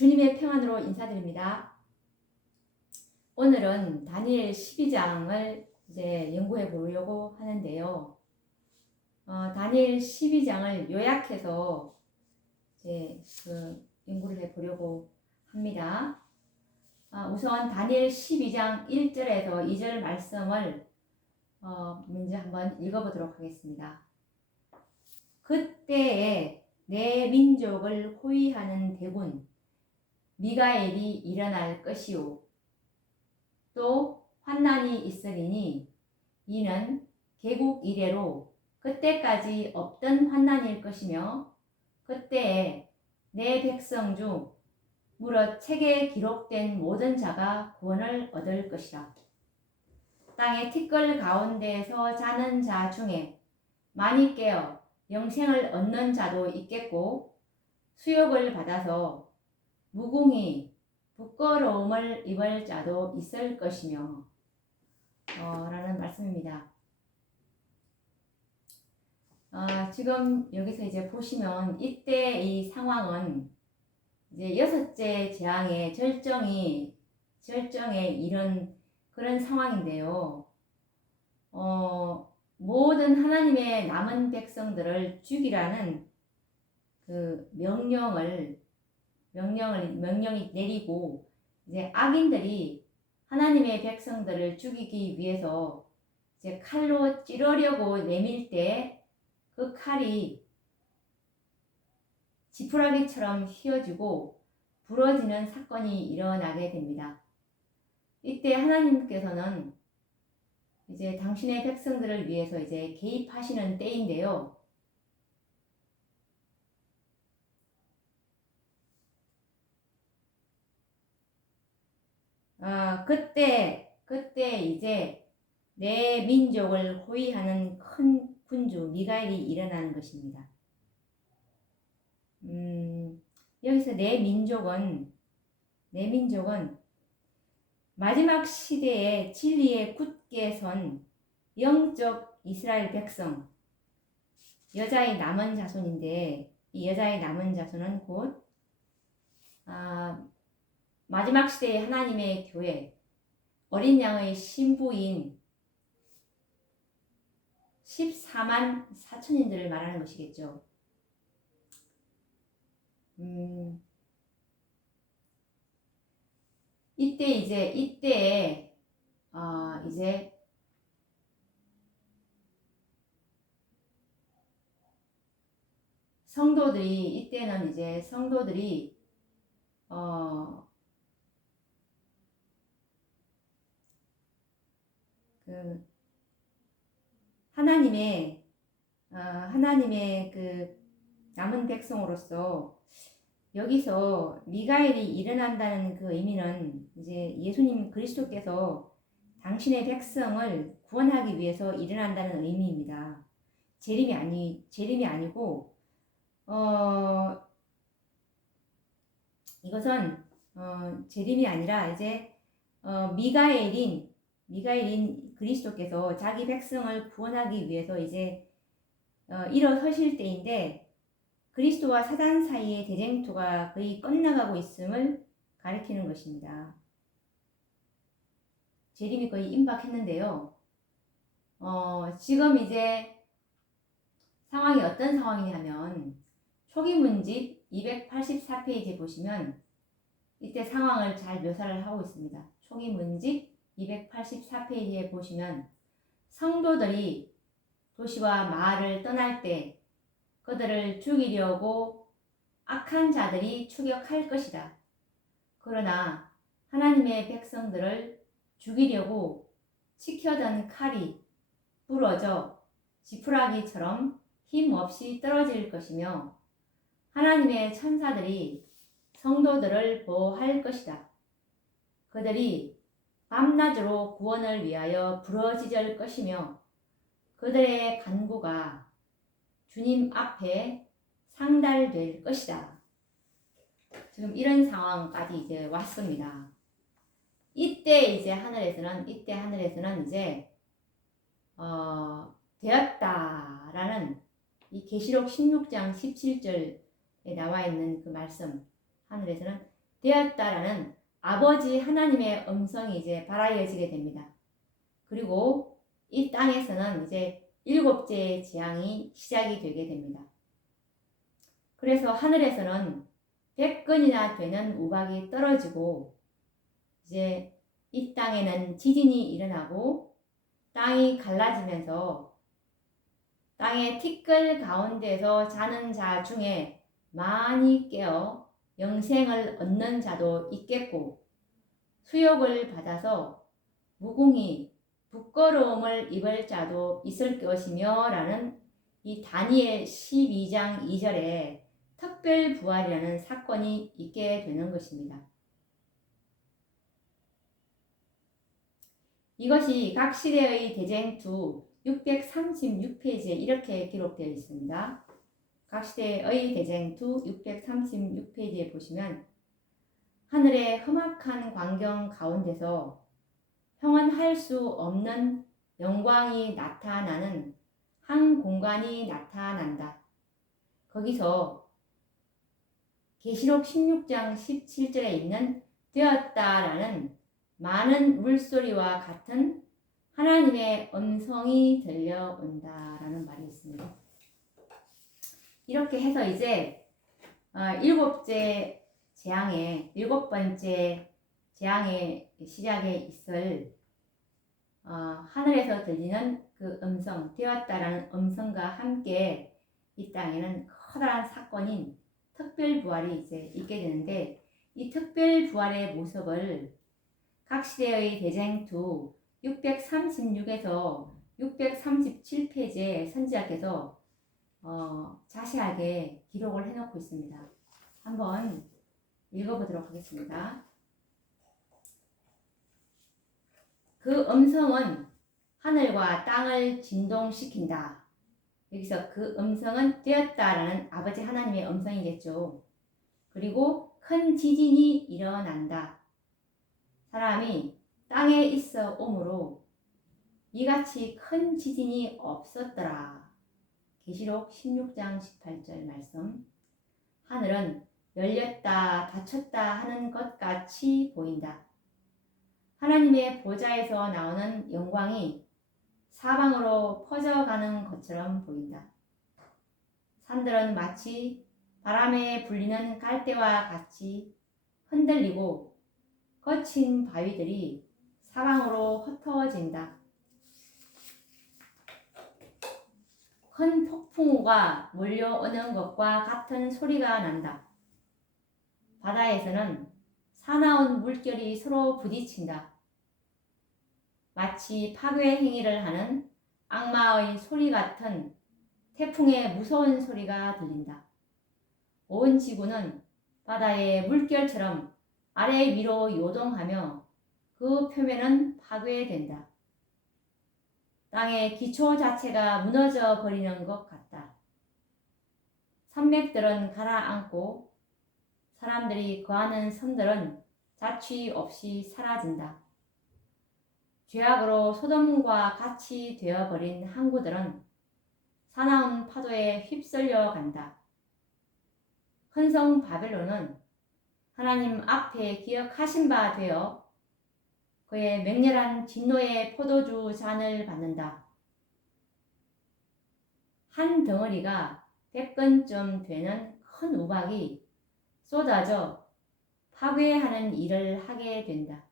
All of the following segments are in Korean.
주님의 평안으로 인사드립니다. 오늘은 다니엘 12장을 이제 연구해 보려고 하는데요. 어, 다니엘 12장을 요약해서 이제 그 연구를 해 보려고 합니다. 아, 우선 다니엘 12장 1절에서 2절 말씀을 어, 먼저 한번 읽어보도록 하겠습니다. 그때에 내 민족을 호위하는 대군 미가엘이 일어날 것이요 또 환난이 있으리니 이는 개국 이래로 그때까지 없던 환난일 것이며 그때에 내 백성 중 무릇 책에 기록된 모든 자가 구원을 얻을 것이라. 땅의 티끌 가운데서 자는 자 중에 많이 깨어 영생을 얻는 자도 있겠고 수욕을 받아서 무궁히 부끄러움을 입을 자도 있을 것이며 어, 라는 말씀입니다. 아, 지금 여기서 이제 보시면 이때 이 상황은 이제 여섯째 재앙의 절정이 절정에 이른 그런 상황인데요. 어, 모든 하나님의 남은 백성들을 죽이라는 그 명령을 명령을 명령이 내리고 이제 악인들이 하나님의 백성들을 죽이기 위해서 이제 칼로 찌르려고 내밀 때 그 칼이 지푸라기처럼 휘어지고 부러지는 사건이 일어나게 됩니다. 이때 하나님께서는 이제 당신의 백성들을 위해서 이제 개입하시는 때인데요. 아, 그때, 그때 이제 내 민족을 호위하는 큰 군주 미가엘이 일어나는 것입니다. 음, 여기서 내 민족은, 내 민족은 마지막 시대에 진리에 굳게 선 영적 이스라엘 백성, 여자의 남은 자손인데, 이 여자의 남은 자손은 곧, 아, 마지막 시대의 하나님의 교회, 어린 양의 신부인 14만 4천인들을 말하는 것이겠죠. 음, 이때 이제 이때 어, 이제 성도들이 이때는 이제 성도들이 어, 그 하나님의 어, 하나님의 그 남은 백성으로서 여기서 미가엘이 일어난다는 그 의미는 이제 예수님 그리스도께서 당신의 백성을 구원하기 위해서 일어난다는 의미입니다. 재림이 아니 재림이 아니고 어 이것은 어 재림이 아니라 이제 어 미가엘인 미가엘인 그리스도께서 자기 백성을 구원하기 위해서 이제 어 일어서실 때인데 그리스도와 사단 사이의 대쟁투가 거의 끝나가고 있음을 가리키는 것입니다. 재림이 거의 임박했는데요. 어, 지금 이제 상황이 어떤 상황이냐면 초기 문집 284페이지 보시면 이때 상황을 잘 묘사를 하고 있습니다. 초기 문집 284페이지에 보시면 성도들이 도시와 마을을 떠날 때 그들을 죽이려고 악한 자들이 추격할 것이다. 그러나 하나님의 백성들을 죽이려고 치켜든 칼이 부러져 지푸라기처럼 힘없이 떨어질 것이며 하나님의 천사들이 성도들을 보호할 것이다. 그들이 밤낮으로 구원을 위하여 부러지질 것이며 그들의 간구가 주님 앞에 상달될 것이다. 지금 이런 상황까지 이제 왔습니다. 이때 이제 하늘에서는 이때 하늘에서는 이제 어, 되었다라는 이 계시록 16장 17절에 나와 있는 그 말씀 하늘에서는 되었다라는 아버지 하나님의 음성이 이제 발하여지게 됩니다. 그리고 이 땅에서는 이제 일곱째의 재앙이 시작이 되게 됩니다. 그래서 하늘에서는 100건이나 되는 우박이 떨어지고 이제 이 땅에는 지진이 일어나고 땅이 갈라지면서 땅의 티끌 가운데서 자는 자 중에 많이 깨어 영생을 얻는 자도 있겠고 수욕을 받아서 무궁히 부끄러움을 입을 자도 있을 것이며 라는 이 다니엘 12장 2절에 특별 부활이라는 사건이 있게 되는 것입니다. 이것이 각 시대의 대쟁투 636페이지에 이렇게 기록되어 있습니다. 각 시대의 대쟁투 636페이지에 보시면 하늘의 험악한 광경 가운데서 형언할 수 없는 영광이 나타나는 한 공간이 나타난다. 거기서 계시록 16장 17절에 있는 되었다라는 많은 물소리와 같은 하나님의 음성이 들려온다라는 말이 있습니다. 이렇게 해서 이제 어, 일곱째 재앙의 일곱 번째 재앙의 시작에 있을 어, 하늘에서 들리는 그 음성 되었다라는 음성과 함께 이 땅에는 커다란 사건인 특별 부활이 이제 있게 되는데 이 특별 부활의 모습을 각 시대의 대쟁투 636에서 637페이지에 선지자께서 어, 자세하게 기록을 해놓고 있습니다. 한번 읽어보도록 하겠습니다. 그 음성은 하늘과 땅을 진동시킨다. 여기서 그 음성은 되었다라는 아버지 하나님의 음성이겠죠. 그리고 큰 지진이 일어난다. 사람이 땅에 있어 오므로 이같이 큰 지진이 없었더라. 계시록 16장 18절 말씀. 하늘은 열렸다 닫혔다 하는 것 같이 보인다. 하나님의 보좌에서 나오는 영광이 사방으로 퍼져가는 것처럼 보인다. 산들은 마치 바람에 불리는 갈대와 같이 흔들리고 거친 바위들이 사방으로 흩어진다. 큰 폭풍우가 몰려오는 것과 같은 소리가 난다. 바다에서는 사나운 물결이 서로 부딪힌다. 마치 파괴 행위를 하는 악마의 소리 같은 태풍의 무서운 소리가 들린다. 온 지구는 바다의 물결처럼 아래 위로 요동하며 그 표면은 파괴된다. 땅의 기초 자체가 무너져 버리는 것 같다. 산맥들은 가라앉고 사람들이 거하는 섬들은 자취 없이 사라진다. 죄악으로 소돔과 같이 되어버린 항구들은 사나운 파도에 휩쓸려 간다. 큰 성 바벨론은 하나님 앞에 기억하신 바 되어 그의 맹렬한 진노의 포도주 잔을 받는다. 한 덩어리가 100건쯤 되는 큰 우박이 쏟아져 파괴하는 일을 하게 된다.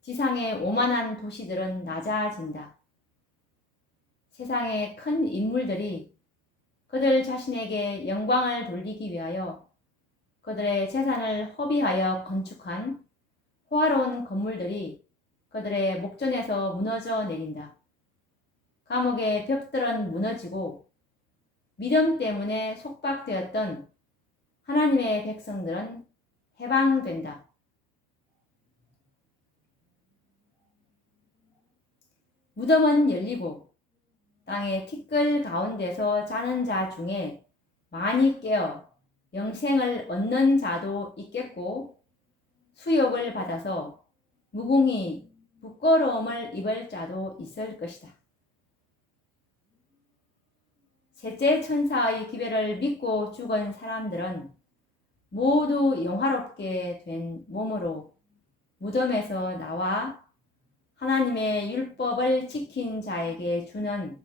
지상의 오만한 도시들은 낮아진다. 세상의 큰 인물들이 그들 자신에게 영광을 돌리기 위하여 그들의 재산을 허비하여 건축한 호화로운 건물들이 그들의 목전에서 무너져 내린다. 감옥의 벽들은 무너지고 믿음 때문에 속박되었던 하나님의 백성들은 해방된다. 무덤은 열리고 땅의 티끌 가운데서 자는 자 중에 많이 깨어 영생을 얻는 자도 있겠고 수욕을 받아서 무궁히 부끄러움을 입을 자도 있을 것이다. 셋째 천사의 기별을 믿고 죽은 사람들은 모두 영화롭게 된 몸으로 무덤에서 나와 하나님의 율법을 지킨 자에게 주는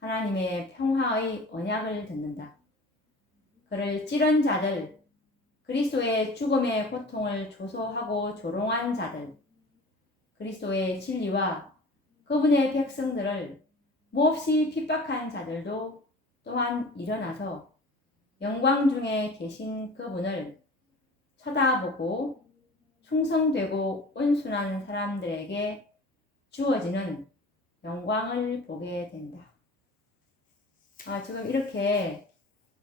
하나님의 평화의 언약을 듣는다. 그를 찌른 자들, 그리스도의 죽음의 고통을 조소하고 조롱한 자들, 그리스도의 진리와 그분의 백성들을 몹시 핍박한 자들도 또한 일어나서 영광 중에 계신 그분을 쳐다보고 충성되고 온순한 사람들에게 주어지는 영광을 보게 된다. 아, 지금 이렇게 아,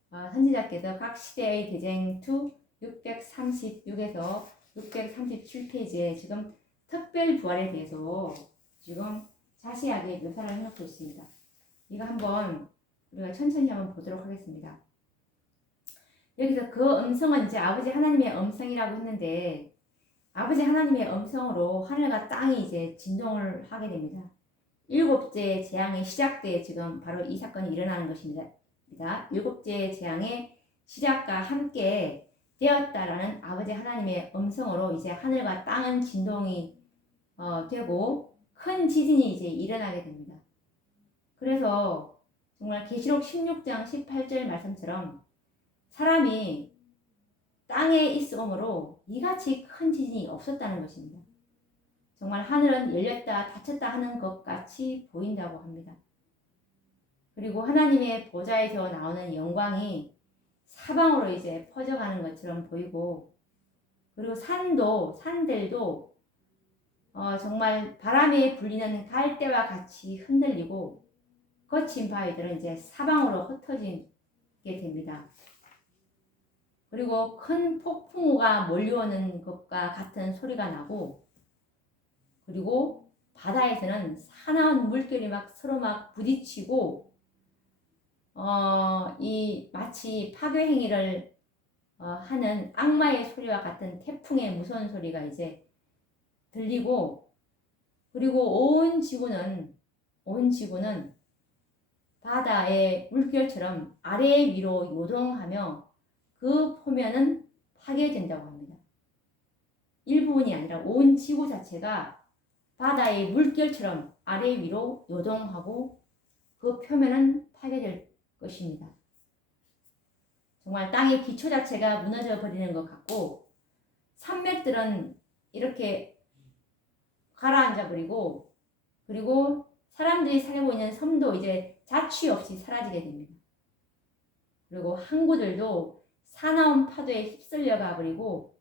선지자께서 각 시대의 대쟁 2 636에서 637페이지에 지금 특별 부활에 대해서 지금 자세하게 묘사를 해놓고 있습니다. 이거 한번 우리가 천천히 한번 보도록 하겠습니다. 여기서 그 음성은 이제 아버지 하나님의 음성이라고 했는데 아버지 하나님의 음성으로 하늘과 땅이 이제 진동을 하게 됩니다. 일곱째 재앙이 시작돼 지금 바로 이 사건이 일어나는 것입니다. 일곱째 재앙의 시작과 함께 되었다라는 아버지 하나님의 음성으로 이제 하늘과 땅은 진동이 어, 되고 큰 지진이 이제 일어나게 됩니다. 그래서 정말 계시록 16장 18절 말씀처럼 사람이 땅에 있음으로 이같이 큰 지진이 없었다는 것입니다. 정말 하늘은 열렸다 닫혔다 하는 것 같이 보인다고 합니다. 그리고 하나님의 보좌에서 나오는 영광이 사방으로 이제 퍼져가는 것처럼 보이고 그리고 산도 산들도 어, 정말 바람에 불리는 갈대와 같이 흔들리고 거친 바위들은 이제 사방으로 흩어지게 됩니다. 그리고 큰 폭풍우가 몰려오는 것과 같은 소리가 나고 그리고 바다에서는 사나운 물결이 막 서로 막 부딪히고 어, 이 마치 파괴 행위를 어, 하는 악마의 소리와 같은 태풍의 무서운 소리가 이제 들리고 그리고 온 지구는 온 지구는 바다의 물결처럼 아래 위로 요동하며 그 표면은 파괴된다고 합니다. 일부분이 아니라 온 지구 자체가 바다의 물결처럼 아래 위로 요동하고 그 표면은 파괴될 것입니다. 정말 땅의 기초 자체가 무너져 버리는 것 같고 산맥들은 이렇게 가라앉아 버리고 그리고 사람들이 살고 있는 섬도 이제 자취 없이 사라지게 됩니다. 그리고 항구들도 사나운 파도에 휩쓸려 가 버리고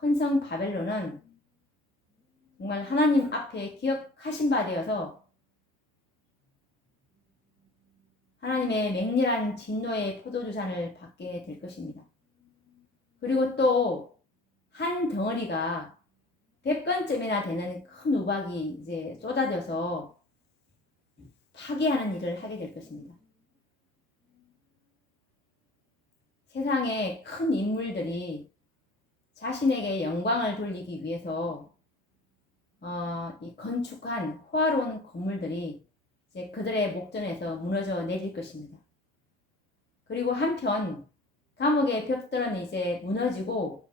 헌성 바벨론은 정말 하나님 앞에 기억하신 바 되어서 하나님의 맹렬한 진노의 포도주산을 받게 될 것입니다. 그리고 또 한 덩어리가 100건쯤이나 되는 큰 우박이 이제 쏟아져서 파괴하는 일을 하게 될 것입니다. 세상에 큰 인물들이 자신에게 영광을 돌리기 위해서 어, 이 건축한 호화로운 건물들이 이제 그들의 목전에서 무너져 내릴 것입니다. 그리고 한편 감옥의 벽들은 이제 무너지고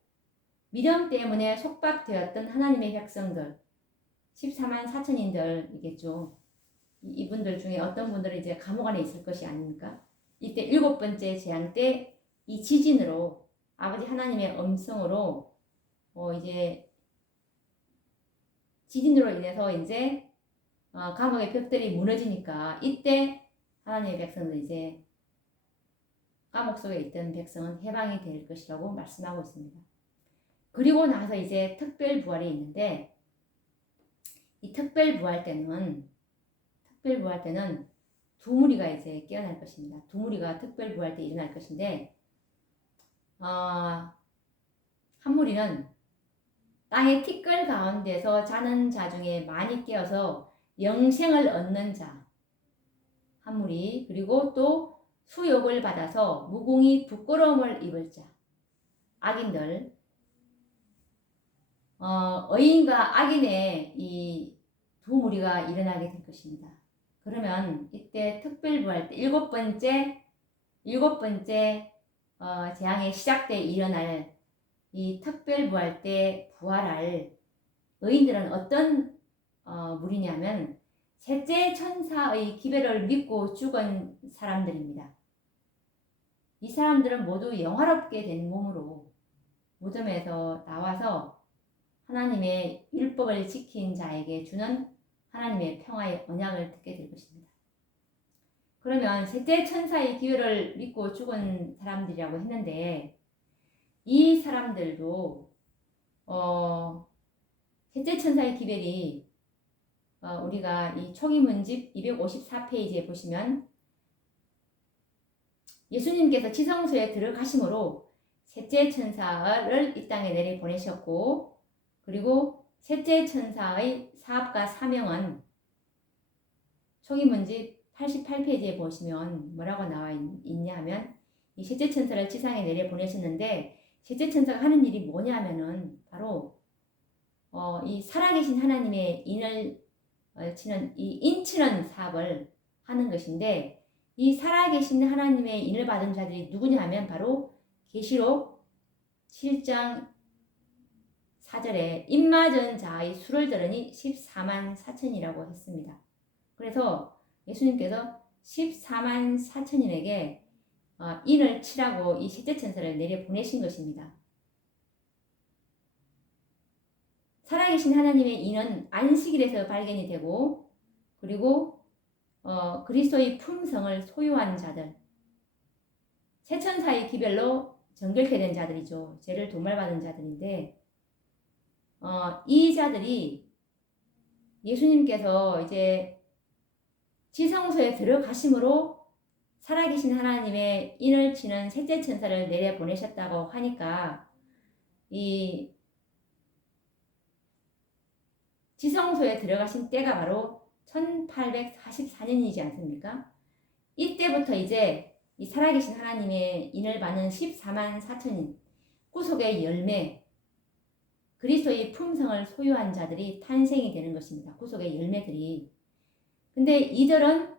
미련 때문에 속박되었던 하나님의 백성들 14만 4천인들이겠죠. 이분들 중에 어떤 분들은 이제 감옥 안에 있을 것이 아닙니까? 이때 일곱 번째 재앙 때 이 지진으로 아버지 하나님의 음성으로 어 이제 지진으로 인해서 이제 어, 감옥의 벽들이 무너지니까 이때 하나님의 백성은 이제 감옥 속에 있던 백성은 해방이 될 것이라고 말씀하고 있습니다. 그리고 나서 이제 특별 부활이 있는데 이 특별 부활 때는 특별 부활 때는 두 무리가 이제 깨어날 것입니다. 두 무리가 특별 부활 때 일어날 것인데 어, 한 무리는 땅의 티끌 가운데서 자는 자 중에 많이 깨어서 영생을 얻는 자, 한 무리, 그리고 또 수욕을 받아서 무궁이 부끄러움을 입을 자, 악인들, 어, 의인과 악인의 이 두 무리가 일어나게 될 것입니다. 그러면 이때 특별 부활 때 일곱 번째 일곱 번째 어, 재앙의 시작 때 일어날 이 특별 부활 때 부활할 의인들은 어떤 어, 무리냐면 셋째 천사의 기별을 믿고 죽은 사람들입니다. 이 사람들은 모두 영화롭게 된 몸으로 무덤에서 나와서 하나님의 율법을 지킨 자에게 주는 하나님의 평화의 언약을 듣게 될 것입니다. 그러면 셋째 천사의 기회를 믿고 죽은 사람들이라고 했는데 이 사람들도 어, 셋째 천사의 기별이 어, 우리가 이 초기문집 254페이지에 보시면 예수님께서 지성소에 들어가심으로 셋째 천사를 이 땅에 내려 보내셨고 그리고 셋째 천사의 사업과 사명은 초기문집 88페이지에 보시면 뭐라고 나와 있, 냐 하면 이 셋째 천사를 지상에 내려 보내셨는데 셋째 천사가 하는 일이 뭐냐면은 바로 어, 이 살아계신 하나님의 인을 어, 치는 이 인치는 사업을 하는 것인데 이 살아계신 하나님의 인을 받은 자들이 누구냐 하면 바로 계시록 7장 4절에 입맞은 자의 수를 들으니 14만 4천이라고 했습니다. 그래서 예수님께서 14만 4천인에게 어, 인을 치라고 이 셋째 천사를 내려 보내신 것입니다. 살아계신 하나님의 인은 안식일에서 발견이 되고 그리고 어, 그리스도의 품성을 소유한 자들 세 천사의 기별로 정결케 된 자들이죠. 죄를 도말받은 자들인데 어, 이 자들이 예수님께서 이제 지성소에 들어가심으로 살아계신 하나님의 인을 치는 셋째 천사를 내려 보내셨다고 하니까 이 지성소에 들어가신 때가 바로 1844년이지 않습니까? 이때부터 이제 이 살아계신 하나님의 인을 받는 14만 4천인 구속의 열매 그리스도의 품성을 소유한 자들이 탄생이 되는 것입니다. 구속의 열매들이. 근데 이들은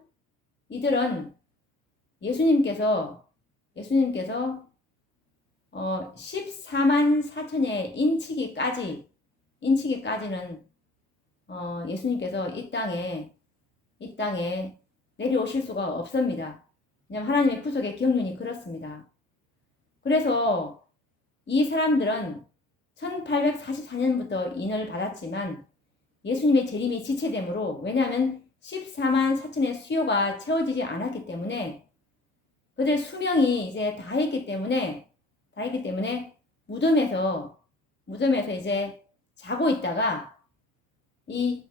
이들은 예수님께서 예수님께서 어 14만 4천의 인치기까지 인치기까지는 어 예수님께서 이 땅에 이 땅에 내려오실 수가 없습니다. 왜냐하면 하나님의 구속의 경륜이 그렇습니다. 그래서 이 사람들은 1844년부터 인을 받았지만 예수님의 재림이 지체되므로 왜냐하면 14만 4천의 수요가 채워지지 않았기 때문에 그들 수명이 이제 다 했기 때문에 다 했기 때문에 무덤에서 무덤에서 이제 자고 있다가 이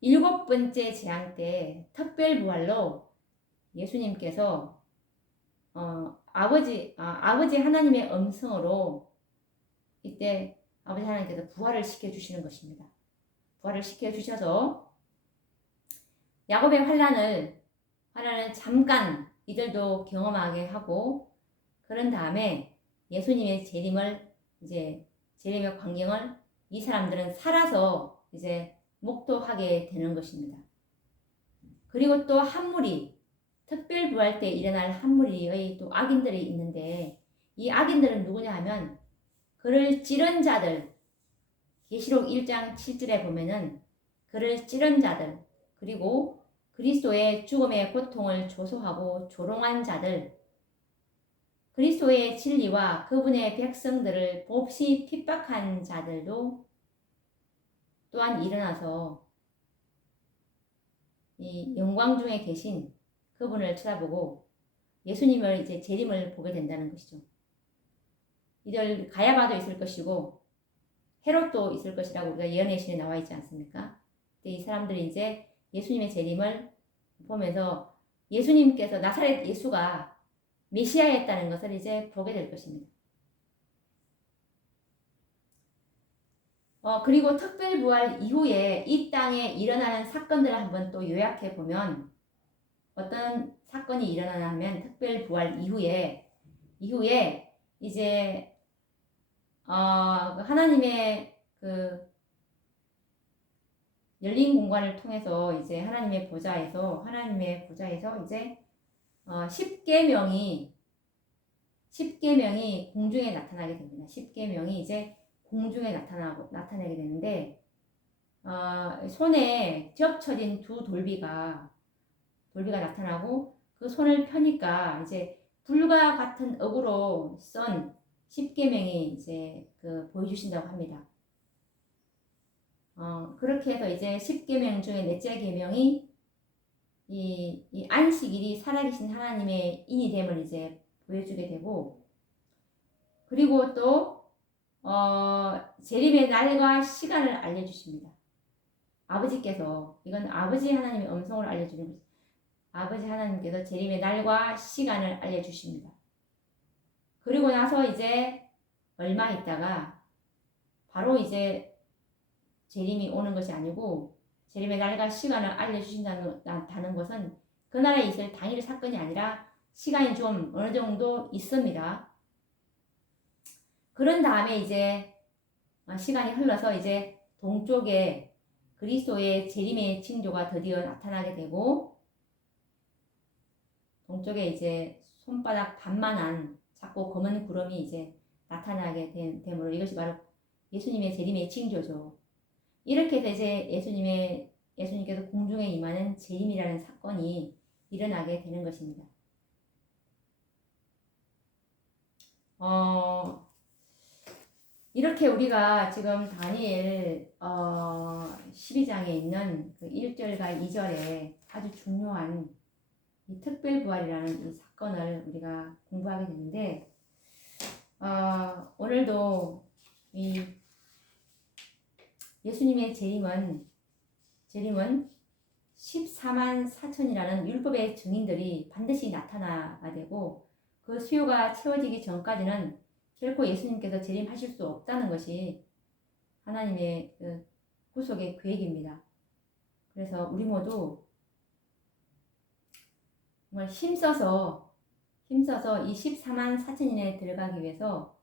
일곱 번째 재앙 때 특별 부활로 예수님께서 어, 아버지 아, 아버지 하나님의 음성으로 이때 아버지 하나님께서 부활을 시켜 주시는 것입니다. 부활을 시켜 주셔서 야곱의 환란을 환란을 잠깐 이들도 경험하게 하고 그런 다음에 예수님의 재림을 이제 재림의 광경을 이 사람들은 살아서 이제 목도하게 되는 것입니다. 그리고 또 한물이 특별 부활 때 일어날 한물이의 또 악인들이 있는데 이 악인들은 누구냐 하면 그를 찌른 자들 계시록 1장 7절에 보면은 그를 찌른 자들 그리고 그리스도의 죽음의 고통을 조소하고 조롱한 자들, 그리스도의 진리와 그분의 백성들을 몹시 핍박한 자들도 또한 일어나서 이 영광 중에 계신 그분을 쳐다보고 예수님을 이제 재림을 보게 된다는 것이죠. 이들 가야바도 있을 것이고 헤롯도 있을 것이라고 우리가 예언의 신에 나와 있지 않습니까? 이 사람들이 이제 예수님의 재림을 보면서 예수님께서 나사렛 예수가 메시아였다는 것을 이제 보게 될 것입니다. 어, 그리고 특별 부활 이후에 이 땅에 일어나는 사건들을 한번 또 요약해 보면 어떤 사건이 일어나냐 하면 특별 부활 이후에 이후에 이제 어, 하나님의 그 열린 공간을 통해서 이제 하나님의 보좌에서 하나님의 보좌에서 이제 어, 10계명이 10계명이 공중에 나타나게 됩니다. 10계명이 이제 공중에 나타나고 나타나게 되는데 어, 손에 겹쳐진 두 돌비가 돌비가 나타나고 그 손을 펴니까 이제 불과 같은 억으로 썬 10계명이 이제 그 보여주신다고 합니다. 어, 그렇게 해서 이제 10계명 중에 넷째 계명이 이, 이 안식일이 살아계신 하나님의 인이 됨을 이제 보여주게 되고 그리고 또 어, 재림의 날과 시간을 알려주십니다. 아버지께서 이건 아버지 하나님의 음성을 알려주는 거죠. 아버지 하나님께서 재림의 날과 시간을 알려주십니다. 그리고 나서 이제 얼마 있다가 바로 이제 재림이 오는 것이 아니고 재림의 날과 시간을 알려주신다는 것은 그 나라에 있을 당일 사건이 아니라 시간이 좀 어느 정도 있습니다. 그런 다음에 이제 시간이 흘러서 이제 동쪽에 그리스도의 재림의 징조가 드디어 나타나게 되고 동쪽에 이제 손바닥 반만한 작고 검은 구름이 이제 나타나게 된, 되므로 이것이 바로 예수님의 재림의 징조죠. 이렇게 해서 이제 예수님의 예수님께서 공중에 임하는 재림이라는 사건이 일어나게 되는 것입니다. 어, 이렇게 우리가 지금 다니엘 어, 12장에 있는 그 1절과 2절에 아주 중요한 이 특별 부활이라는 이 사건을 우리가 공부하게 되는데 어, 오늘도 이 예수님의 재림은 재림은 14만 4천이라는 율법의 증인들이 반드시 나타나야 되고 그 수요가 채워지기 전까지는 결코 예수님께서 재림하실 수 없다는 것이 하나님의 그 구속의 계획입니다. 그래서 우리 모두 정말 힘써서 힘써서 이 14만 4천인에 들어가기 위해서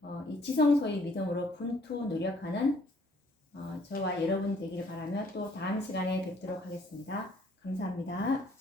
어, 이 지성소의 믿음으로 분투 노력하는 어, 저와 여러분 되기를 바라며 또 다음 시간에 뵙도록 하겠습니다. 감사합니다.